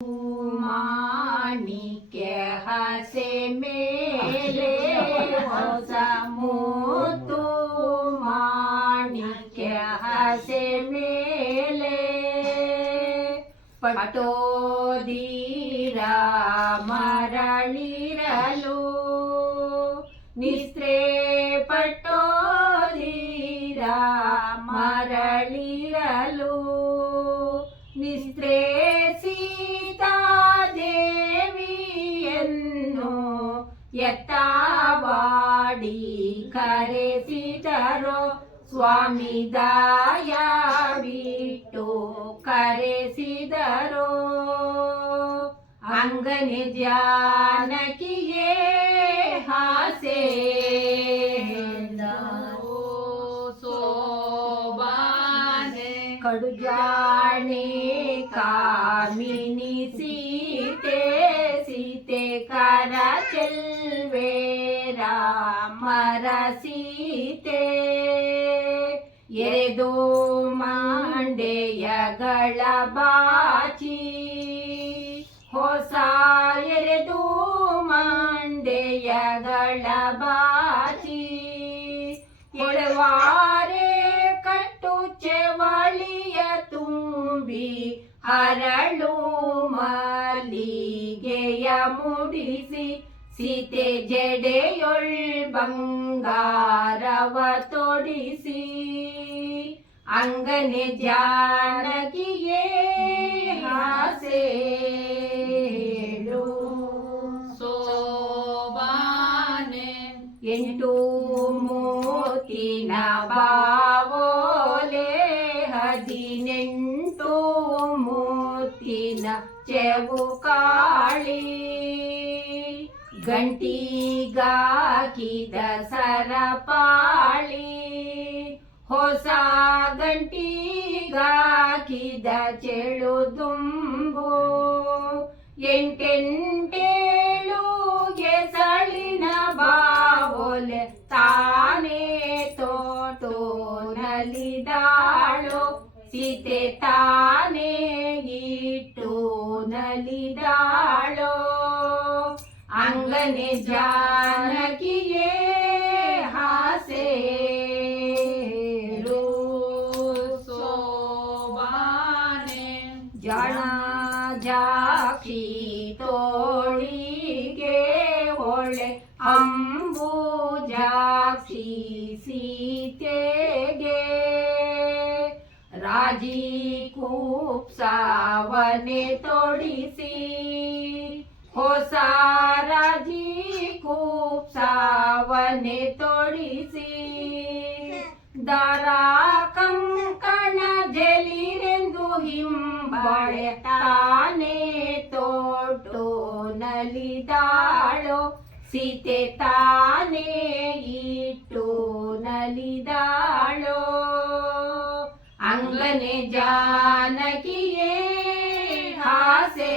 Má mi guerra semele, rosa mudo, má mi guerra semele, para todo ir a marar ni alo, mis. ಎತ್ತವಾಡಿ ಕರೆಸಿದರೋ ಸ್ವಾಮಿ ದಾಯ ಬಿಟ್ಟು ಕರೆಸಿದರೋ. ಅಂಗನೆ ಜಾನಕಿಯೇ ಹಾಸೆ. ಸೋಬಾನೆ. ಕಡುಜಾಣೆ ಕಾಮಿನಿ ಸೀತೆ. ಎರೆದು ಮಂಡೆಯಗಳ ಬಾಚಿ. ಹೊಸ ಎರೆದು ಮಂಡೆಯಗಳ ಬಾಚಿ. ಎಳವಾರೆ ಕಟ್ಟು ಚೆವಳಿಯ ತುಂಬಿ ಹರಳು ಮಲ್ಲಿಗೆಯ ಮುಡಿಸಿ. ಸೀತೆ ಜಡೆಯೊಳ್ ಬಂಗಾರವ ತೊಡಿಸಿ. ಅಂಗನೆ ಜಾನಕಿಯೇ ಹಾಸೆ ಸೋಬಾನೆ ಎಂಟು ಮೂತಿನ ಬಾವೋಲೆ ಹದಿನೆಂಟು ಮೂತಿನ ಚೆವು ಕಾಳಿ. ಗಂಟಿಗಾಕಿದ ಸರಪಾಳಿ. ಹೊಸ ಗಂಟಿಗಾಕಿದ ಚೆಳು ದುಂಬು. ಎಂಟೆಂಟೇಳು ಗೆಸಳಿನ ಬಾವೊಲೆ ತಾನೇ ತೋಟೋ ನಲಿದಾಳು ಸೀತೆ ತಾನೇ ಇಟ್ಟು ನಲಿದಾಳು ಅಂಗನೆ ಜಾನಕಿಯೇ ಜಾಕ್ಷಿ ತೋಳಿಗೆ ಒಳ್ಳೆ ಅಂಬು ಜಾಕ್ಷಿ ಸೀತೆಗೆ ರಾಜಿ ಕೂಪ್ಸಾವನೆ ತೊಡಿಸಿ ಹೊಸ ರಾಜಿ ಕೂಪ್ಸಾವನೆ ತೊಡಿಸಿ ದರ ಕಂಕಣ ಜಲಿರೆಂದು ಹಿಂಬಳೆ ತಾನೇ ತೋಟೋ ನಲಿದಾಳೋ ಸೀತೆ ತಾನೇ ಇಟ್ಟು ನಲಿದಾಳೋ. ಅಂಗನೆ ಜಾನಕಿಯೇ ಹಾಸೆ